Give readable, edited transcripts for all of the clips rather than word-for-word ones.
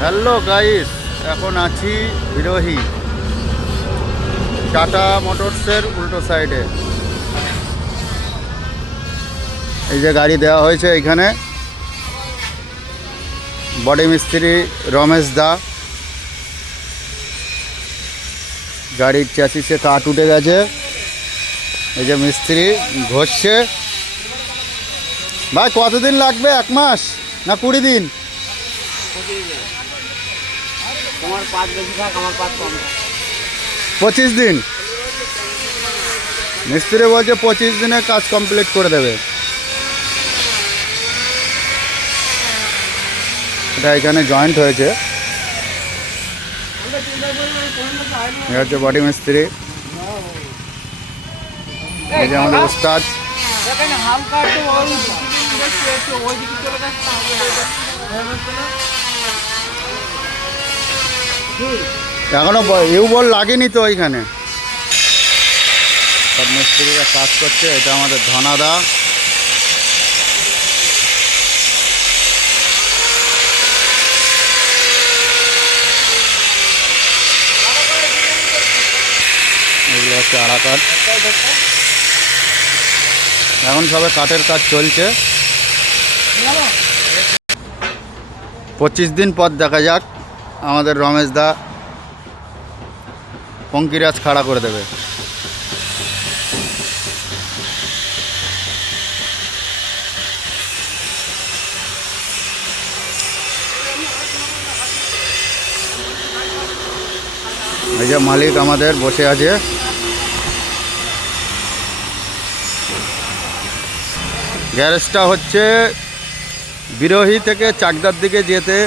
Hello guys, এখন আছি বিরোহী tata মোটরসের উল্টো সাইডে। এই যে গাড়ি দেওয়া হয়েছে এইখানে, বডি মিস্ত্রি রমেশ দা। গাড়ির চ্যাসিসে কাঠ উঠে গেছে, এই যে মিস্ত্রি ঘষছে। ভাই কতদিন লাগবে? 1 মাস না 20 দিন? তোমার 5 বেশি থাক, আমার 5 কম। 25 দিন। মিস্ত্রি বলছে 25 দিনে কাজ কমপ্লিট করে দেবে। এটা এখানে জয়েন্ট হয়েছে। এটা হচ্ছে বডি মিস্ত্রি, এই যে আমাদের উস্তাদ। এখনো ইউবল লাগেনি তো ওইখানে। সব মিস্ত্রিরা কাজ করছে। এটা আমাদের ধনাদা। এগুলো হচ্ছে আড়া কাঠ। এখন সবে কাঠের কাজ চলছে। 25 দিন পর দেখা যাক আমাদের রমেশ দা পঙ্কিরাজ খাড়া করে দেবে। এই যে মালিক আমাদের বসে আছে। গ্যারেজটা হচ্ছে বিরোহী থেকে চাকদার দিকে যেতে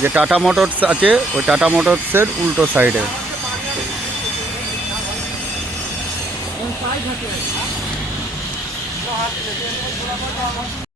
যে টাটা মোটরস আছে, ওই টাটা মোটরসের উল্টো সাইডে।